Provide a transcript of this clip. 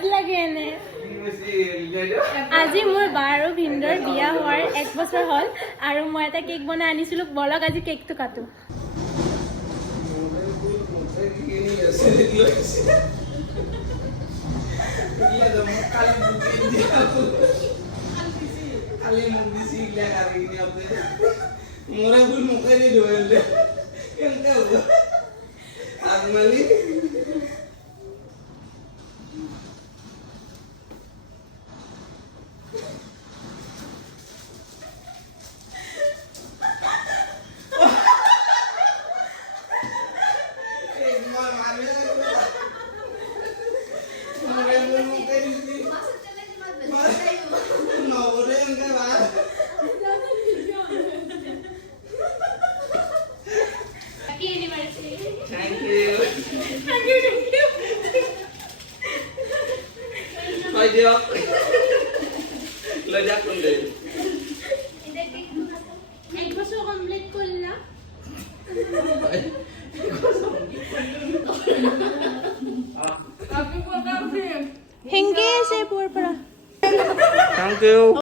লাজ লাগে এনে আজি মোৰ বা আৰু ভিন্দৰ বিয়া হোৱাৰ 1 বছৰ হ'ল আৰু মই এটা কেক বনাই আনিছিলো বলক আজি কেকটো কাটো खाली मुंडी सीख ले कर रही है अपने मोरा फुल मुके नहीं जोड़े ले क्या हुआ आज मली एक मार मारे मोरे फुल मुके नहीं no बोले उनके बाद थैंक यू हाय दिया ले जा तुम दे एक बছৰ কমপ্লিট কৰিলা হেংগে আছে পুৱাৰ পৰা थैंक यू